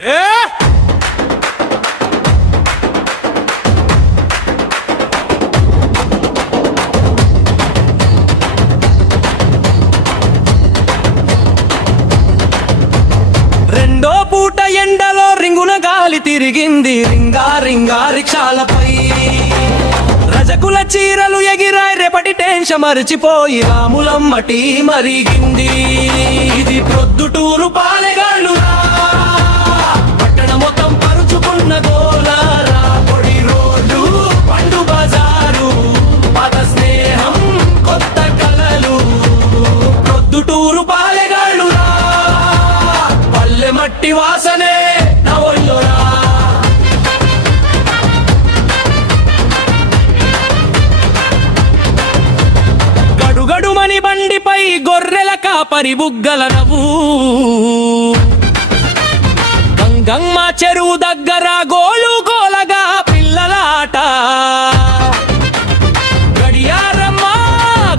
రెండో పూట ఎండలో రింగున గాలి తిరిగింది రింగా రింగా రిక్షాలపై. రజకుల చీరలు ఎగిరాయి రేపటి టెన్షన్ మరిచిపోయి రాములమ్మటి మరిగింది. ఇది ప్రొద్దుటూరు పాలెగాళ్ళు పట్టణ మొత్తం పరుచుకున్న గోలారా. పొడి రోడ్డు పండు బజారు పాత స్నేహం కొత్త కలలు. ప్రొద్దుటూరు పాలెగాళ్ళు పల్లె మట్టి వాసనే నా ఒళ్ళోరా. గడుగడుమని బండిపై గొర్రెల కాపరి బుగ్గల నవ్వు. గంగమ్మ చెరువు దగ్గర గోలు గోలగా పిల్లలాట. గడియారమ్మ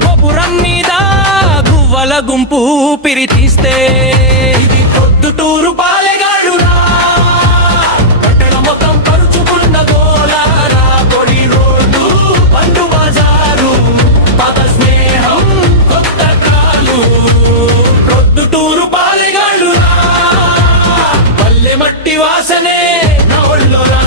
గోపురం మీద గువ్వల గుంపు పిరితీస్తే. ఇది పొద్దుటూరు పాలెగాడురా పట్టణ మొత్తం పరుచుకున్న గోలారా. పొడి రోడ్డు పండు బజారు పాత స్నేహం కొత్త కాలు. పొద్దుటూరు పాలెగాడురా పల్లె మట్టి వాసనే నా ఒళ్ళోరా.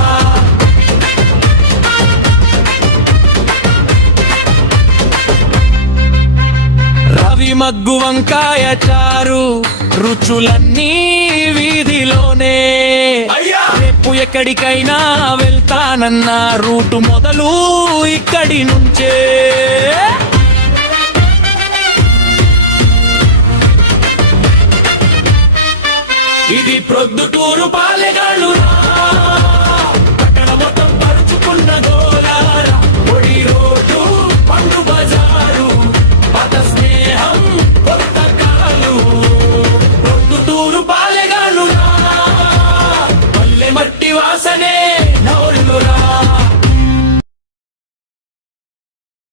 రవి మగ్గు వంకాయ చారు రుచులన్నీ వీధిలోనే. రేపు ఎక్కడికైనా వెళ్తానన్న రూటు మొదలు ఇక్కడి నుంచే. ఇది ప్రొద్దుటూరు పాలెగాళ్ళు పట్టణ మొత్తం పరుచుకున్న గోలారా. పొడి రోడ్డు పండు బజారు పాత స్నేహం కొత్త కాలు. ప్రొద్దుటూరు పాలెగాళ్ళు పల్లె మట్టి వాసనే